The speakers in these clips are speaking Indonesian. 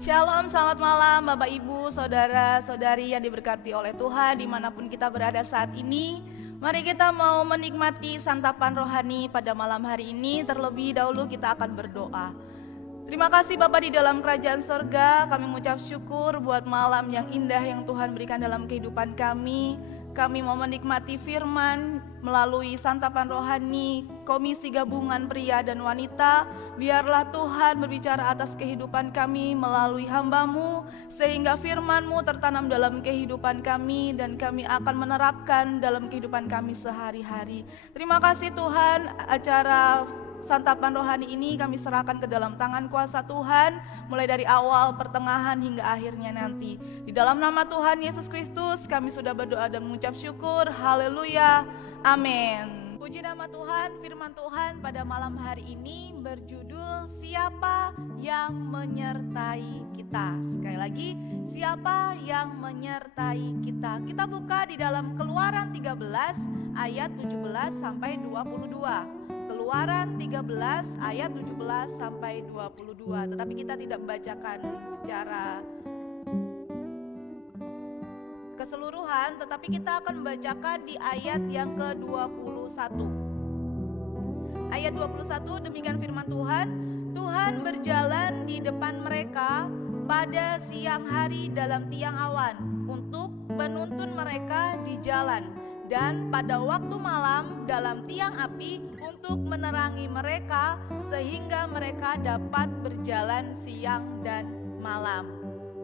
Shalom, selamat malam Bapak Ibu, Saudara-saudari yang diberkati oleh Tuhan dimanapun kita berada saat ini. Mari kita mau menikmati santapan rohani pada malam hari ini. Terlebih dahulu kita akan berdoa. Terima kasih Bapak di dalam kerajaan sorga, kami mengucap syukur buat malam yang indah yang Tuhan berikan dalam kehidupan kami. Kami mau menikmati firman melalui santapan rohani Komisi Gabungan Pria dan Wanita. Biarlah Tuhan berbicara atas kehidupan kami melalui hamba-Mu, sehingga firman-Mu tertanam dalam kehidupan kami dan kami akan menerapkan dalam kehidupan kami sehari-hari. Terima kasih Tuhan, acara santapan rohani ini kami serahkan ke dalam tangan kuasa Tuhan, mulai dari awal, pertengahan, hingga akhirnya nanti. Di dalam nama Tuhan Yesus Kristus kami sudah berdoa dan mengucap syukur. Haleluya, amin. Puji nama Tuhan. Firman Tuhan pada malam hari ini berjudul Siapa yang menyertai kita. Sekali lagi, siapa yang menyertai kita. Kita buka di dalam Keluaran 13 ayat 17 sampai 22. Keluaran 13 ayat 17 sampai 22. Tetapi kita tidak membacakan secara keseluruhan, tetapi kita akan membacakan di ayat yang ke-21. Ayat 21, demikian firman Tuhan. Tuhan berjalan di depan mereka pada siang hari dalam tiang awan untuk menuntun mereka di jalan, dan pada waktu malam dalam tiang api untuk menerangi mereka sehingga mereka dapat berjalan siang dan malam.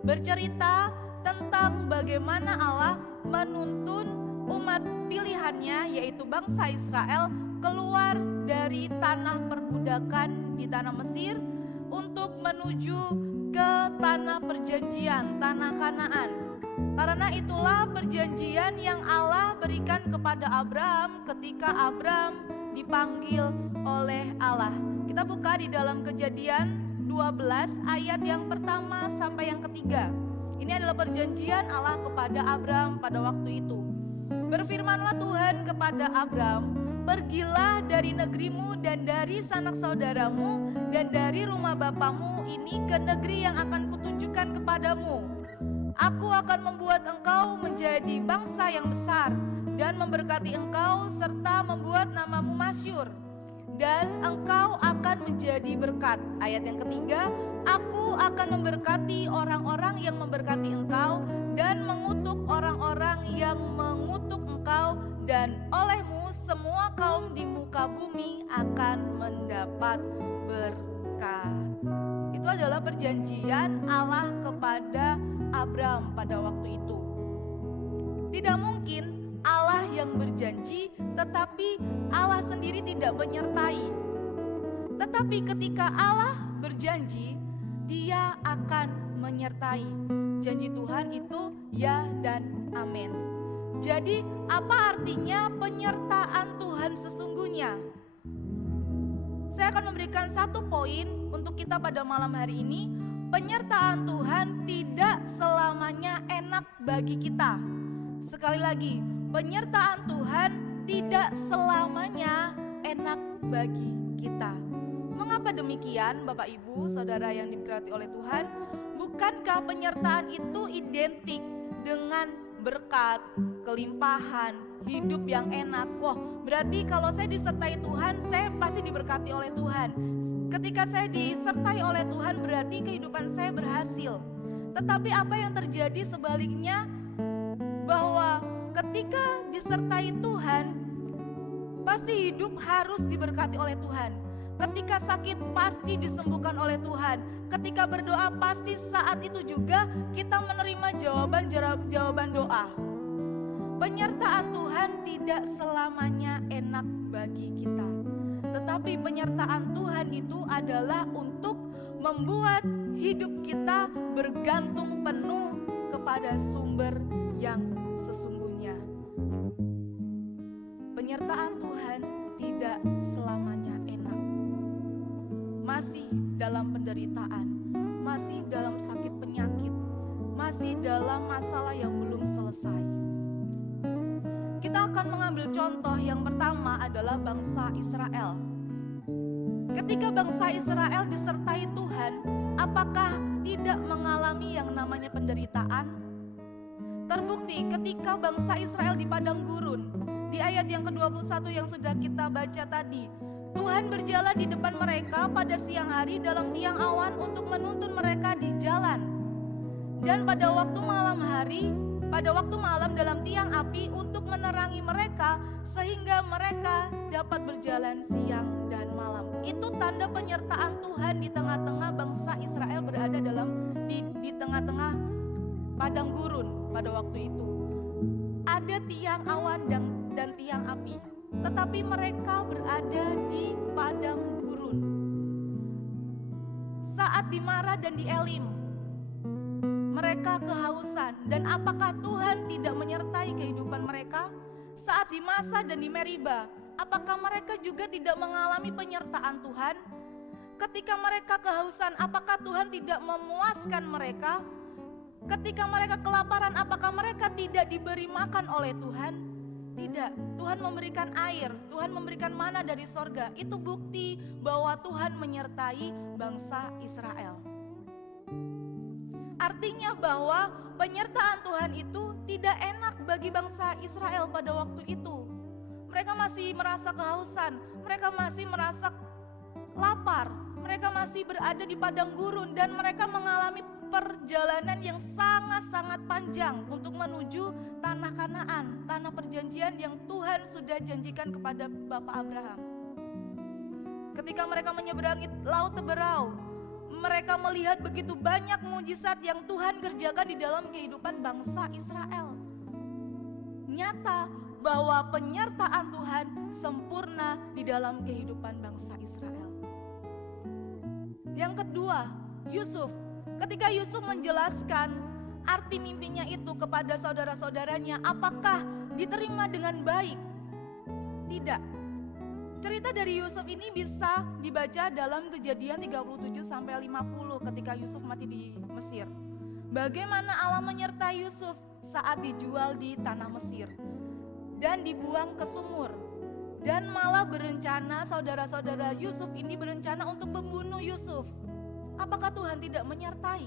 Bercerita tentang bagaimana Allah menuntun umat pilihannya, yaitu bangsa Israel, keluar dari tanah perbudakan di tanah Mesir untuk menuju ke tanah perjanjian, tanah Kanaan. Karena itulah perjanjian yang Allah berikan kepada Abraham ketika Abraham dipanggil oleh Allah. Kita buka di dalam Kejadian 12 ayat yang pertama sampai yang ketiga. Ini adalah perjanjian Allah kepada Abraham pada waktu itu. Berfirmanlah Tuhan kepada Abraham, pergilah dari negerimu dan dari sanak saudaramu dan dari rumah bapamu ini ke negeri yang akan kutunjukkan kepadamu. Aku akan membuat engkau menjadi bangsa yang besar dan memberkati engkau serta membuat namamu masyhur, dan engkau akan menjadi berkat. Ayat yang ketiga, aku akan memberkati orang-orang yang memberkati engkau dan mengutuk orang-orang yang mengutuk engkau, dan olehmu semua kaum di muka bumi akan mendapat berkat. Itu adalah perjanjian Allah kepada Abraham pada waktu itu. Tidak mungkin Allah yang berjanji tetapi Allah sendiri tidak menyertai. Tetapi ketika Allah berjanji, Dia akan menyertai. Janji Tuhan itu ya dan amin. Jadi apa artinya penyertaan Tuhan sesungguhnya? Saya akan memberikan satu poin untuk kita pada malam hari ini. Penyertaan Tuhan tidak selamanya enak bagi kita. Sekali lagi, penyertaan Tuhan tidak selamanya enak bagi kita. Mengapa demikian, Bapak Ibu, Saudara yang diberkati oleh Tuhan? Bukankah penyertaan itu identik dengan berkat, kelimpahan, hidup yang enak? Wah, berarti kalau saya disertai Tuhan, saya pasti diberkati oleh Tuhan. Ketika saya disertai oleh Tuhan, berarti kehidupan saya berhasil. Tetapi apa yang terjadi sebaliknya? Bahwa ketika disertai Tuhan, pasti hidup harus diberkati oleh Tuhan. Ketika sakit pasti disembuhkan oleh Tuhan. Ketika berdoa pasti saat itu juga kita menerima jawaban doa. Penyertaan Tuhan tidak selamanya enak bagi kita. Tetapi penyertaan Tuhan itu adalah untuk membuat hidup kita bergantung penuh kepada sumber yang sesungguhnya. Penyertaan Tuhan tidak selamanya enak. Masih dalam penderitaan, masih dalam sakit penyakit, masih dalam masalah yang belum selesai. Kita akan mengambil contoh yang pertama adalah bangsa Israel. Ketika bangsa Israel disertai Tuhan, apakah tidak mengalami yang namanya penderitaan? Terbukti ketika bangsa Israel di padang gurun, di ayat yang ke-21 yang sudah kita baca tadi, Tuhan berjalan di depan mereka pada siang hari dalam tiang awan untuk menuntun mereka di jalan. Dan pada waktu malam dalam tiang api untuk menerangi mereka sehingga mereka dapat berjalan siang dan malam. Itu tanda penyertaan Tuhan di tengah-tengah bangsa Israel berada di tengah-tengah padang gurun pada waktu itu. Ada tiang awan dan tiang api, tetapi mereka berada di padang gurun. Saat di Mara dan di Elim, mereka kehausan, dan apakah Tuhan tidak menyertai kehidupan mereka? Saat di Masa dan di Meriba, apakah mereka juga tidak mengalami penyertaan Tuhan? Ketika mereka kehausan, apakah Tuhan tidak memuaskan mereka? Ketika mereka kelaparan, apakah mereka tidak diberi makan oleh Tuhan? Tidak, Tuhan memberikan air, Tuhan memberikan mana dari sorga. Itu bukti bahwa Tuhan menyertai bangsa Israel. Artinya bahwa penyertaan Tuhan itu tidak enak bagi bangsa Israel pada waktu itu. Mereka masih merasa kehausan, mereka masih merasa lapar, mereka masih berada di padang gurun, dan mereka mengalami perjalanan yang sangat-sangat panjang untuk menuju tanah Kanaan, tanah perjanjian yang Tuhan sudah janjikan kepada Bapak Abraham. Ketika mereka menyeberangi Laut Teberau, mereka melihat begitu banyak mujizat yang Tuhan kerjakan di dalam kehidupan bangsa Israel. Nyata bahwa penyertaan Tuhan sempurna di dalam kehidupan bangsa Israel. Yang kedua, Yusuf. Ketika Yusuf menjelaskan arti mimpinya itu kepada saudara-saudaranya, apakah diterima dengan baik? Tidak. Cerita dari Yusuf ini bisa dibaca dalam Kejadian 37-50 ketika Yusuf mati di Mesir. Bagaimana Allah menyertai Yusuf saat dijual di tanah Mesir dan dibuang ke sumur. Dan malah berencana, saudara-saudara Yusuf ini berencana untuk membunuh Yusuf. Apakah Tuhan tidak menyertai?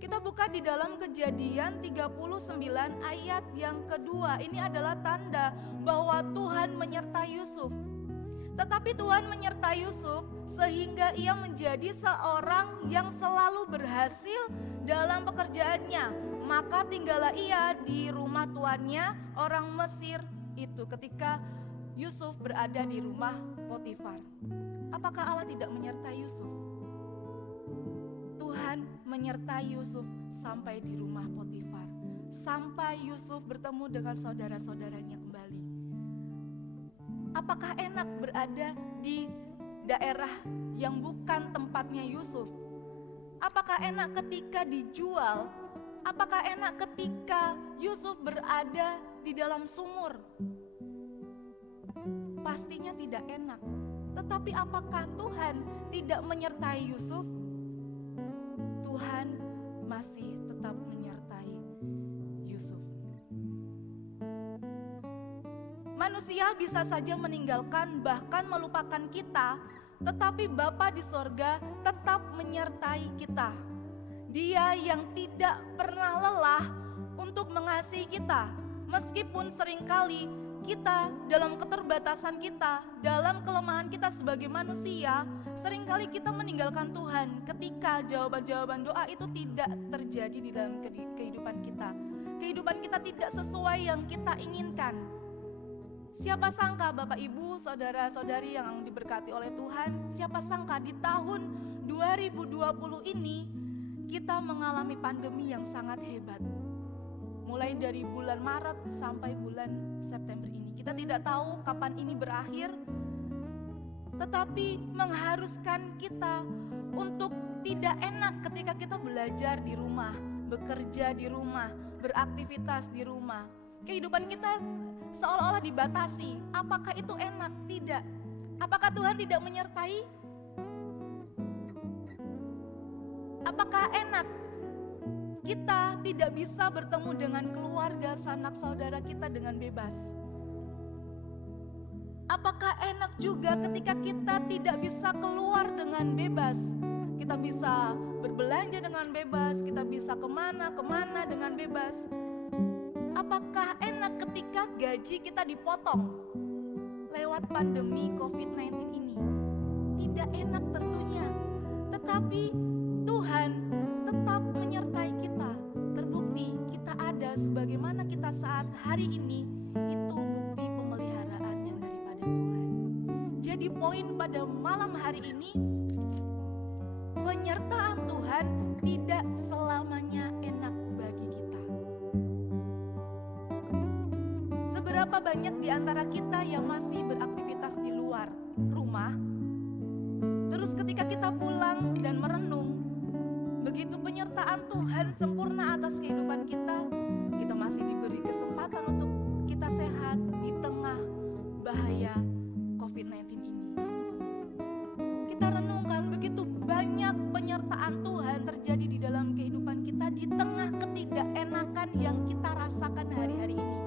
Kita buka di dalam Kejadian 39 ayat yang kedua. Ini adalah tanda bahwa Tuhan menyertai Yusuf. Tetapi Tuhan menyertai Yusuf sehingga ia menjadi seorang yang selalu berhasil dalam pekerjaannya. Maka tinggallah ia di rumah tuannya, orang Mesir itu, ketika Yusuf berada di rumah Potifar. Apakah Allah tidak menyertai Yusuf? Tuhan menyertai Yusuf sampai di rumah Potifar, sampai Yusuf bertemu dengan saudara-saudaranya kembali. Apakah enak berada di daerah yang bukan tempatnya Yusuf? Apakah enak ketika dijual? Apakah enak ketika Yusuf berada di dalam sumur? Pastinya tidak enak. Tetapi apakah Tuhan tidak menyertai Yusuf? Tuhan masih tetap menyertai Yusuf. Manusia bisa saja meninggalkan, bahkan melupakan kita, tetapi Bapa di sorga tetap menyertai kita. Dia yang tidak pernah lelah untuk mengasihi kita, meskipun seringkali kita dalam keterbatasan kita, dalam kelemahan kita sebagai manusia, seringkali kita meninggalkan Tuhan ketika jawaban-jawaban doa itu tidak terjadi di dalam kehidupan kita. Kehidupan kita tidak sesuai yang kita inginkan. Siapa sangka Bapak Ibu, saudara-saudari yang diberkati oleh Tuhan, siapa sangka di tahun 2020 ini kita mengalami pandemi yang sangat hebat. Mulai dari bulan Maret sampai bulan September ini. Kita tidak tahu kapan ini berakhir, tetapi mengharuskan kita untuk tidak enak ketika kita belajar di rumah, bekerja di rumah, beraktivitas di rumah. Kehidupan kita seolah-olah dibatasi. Apakah itu enak? Tidak. Apakah Tuhan tidak menyertai? Apakah enak kita tidak bisa bertemu dengan keluarga, sanak saudara kita dengan bebas? Apakah enak juga ketika kita tidak bisa keluar dengan bebas? Kita bisa berbelanja dengan bebas, kita bisa kemana-kemana dengan bebas. Apakah enak ketika gaji kita dipotong lewat pandemi COVID-19 ini? Tidak enak tentunya, tetapi Tuhan tetap menyertai kita. Terbukti kita ada sebagaimana kita saat hari ini, itu bukti pemeliharaan yang daripada Tuhan. Jadi poin pada malam hari ini, penyertaan Tuhan tidak selamanya enak bagi kita. Seberapa banyak di antara kita yang masih beraktivitas di luar rumah, terus ketika kita pulang dan merenung, begitu penyertaan Tuhan sempurna atas kehidupan kita, kita masih diberi kesempatan untuk kita sehat di tengah bahaya COVID-19 ini. Kita renungkan begitu banyak penyertaan Tuhan terjadi di dalam kehidupan kita di tengah ketidakenakan yang kita rasakan hari-hari ini.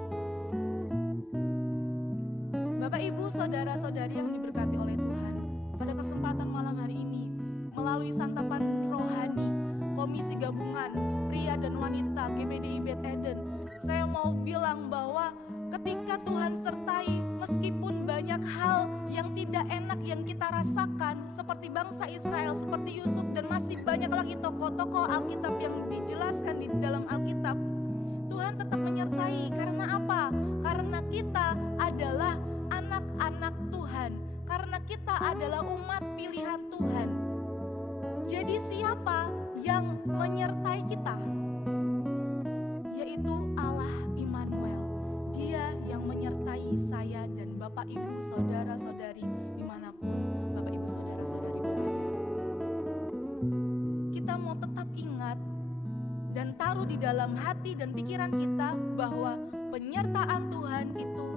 Bapak, Ibu, saudara-saudari yang diberkati oleh Tuhan, pada kesempatan malam hari ini, melalui santapan rohani Komisi Gabungan Pria dan Wanita GBDI Beth Eden, saya mau bilang bahwa ketika Tuhan sertai, meskipun banyak hal yang tidak enak yang kita rasakan, seperti bangsa Israel, seperti Yusuf, dan masih banyak lagi tokoh-tokoh Alkitab yang dijelaskan di dalam Alkitab, Tuhan tetap menyertai. Karena apa? Karena kita adalah anak-anak Tuhan, karena kita adalah umat pilihan Tuhan. Jadi siapa yang menyertai kita? Yaitu Allah Immanuel. Dia yang menyertai saya dan Bapak Ibu saudara-saudari dimanapun Bapak Ibu saudara-saudari berada. Kita mau tetap ingat dan taruh di dalam hati dan pikiran kita bahwa penyertaan Tuhan itu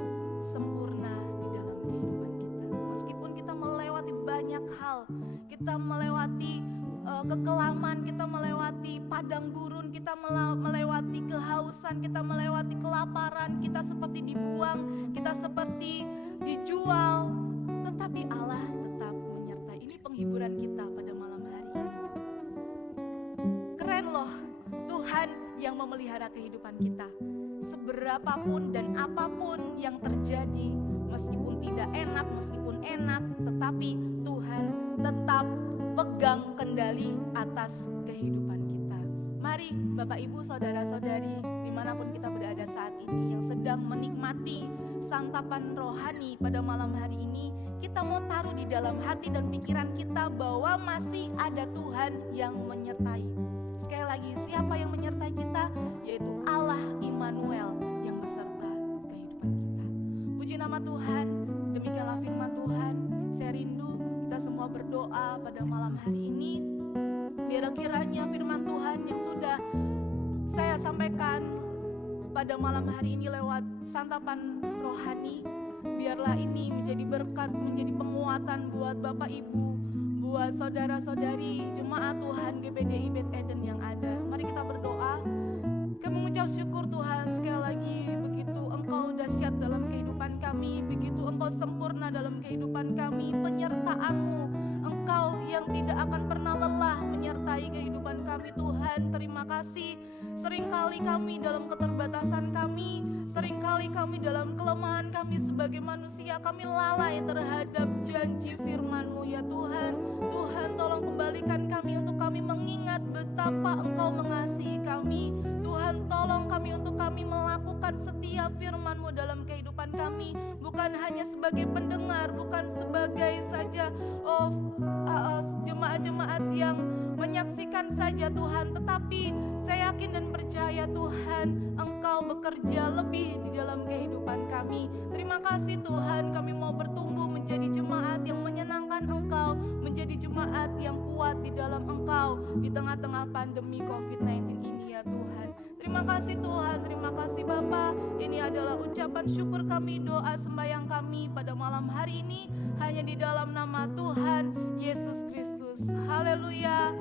sempurna di dalam kehidupan kita. Meskipun kita melewati banyak hal, kita melewati kekelaman, kita melewati padang gurun, kita melewati kehausan, kita melewati kelaparan, kita seperti dibuang, kita seperti dijual, tetapi Allah tetap menyertai. Ini penghiburan kita pada malam hari ini. Keren loh, Tuhan yang memelihara kehidupan kita. Seberapapun dan apapun yang terjadi, meskipun tidak enak, meskipun enak, tetapi Tuhan tetap pegang kendali atas kehidupan kita. Mari Bapak Ibu saudara-saudari dimanapun kita berada saat ini, yang sedang menikmati santapan rohani pada malam hari ini, kita mau taruh di dalam hati dan pikiran kita bahwa masih ada Tuhan yang menyertai. Sekali lagi, siapa yang menyertai kita? Yaitu Allah Immanuel yang beserta kehidupan kita. Puji nama Tuhan, demikianlah firman Tuhan. Saya rindu kita semua berdoa pada malam hari ini, biar kiranya firman Tuhan yang sudah saya sampaikan pada malam hari ini lewat santapan rohani, biarlah ini menjadi berkat, menjadi penguatan buat Bapak Ibu, buat saudara-saudari jemaat Tuhan GBDI Beth Eden yang ada. Mari kita berdoa. Kami mengucap syukur Tuhan sekali lagi, begitu Engkau dahsyat dalam kehidupan kami, begitu Engkau sempurna dalam kehidupan kami, penyertaan-Mu, Engkau yang tidak akan pernah lelah menyertai kehidupan kami. Tuhan, terima kasih. Seringkali kami dalam keterbatasan kami, seringkali kami dalam kelemahan kami sebagai manusia, kami lalai terhadap janji firman-Mu ya Tuhan. Tuhan, tolong kembalikan kami untuk kami mengingat betapa Engkau mengasihi kami. Tuhan, tolong kami untuk kami melakukan setiap firman-Mu dalam kehidupan kami, bukan hanya sebagai pendengar, bukan sebagai saja jemaat-jemaat yang menyaksikan saja Tuhan, tetapi saya yakin dan percaya Tuhan, Engkau bekerja lebih di dalam kehidupan kami. Terima kasih Tuhan, kami mau bertumbuh menjadi jemaat yang menyenangkan Engkau, menjadi jemaat yang kuat di dalam Engkau di tengah-tengah pandemi COVID-19 ini ya Tuhan. Terima kasih Tuhan, terima kasih Bapa. Ini adalah ucapan syukur kami, doa sembahyang kami pada malam hari ini hanya di dalam nama Tuhan Yesus Kristus. Haleluya.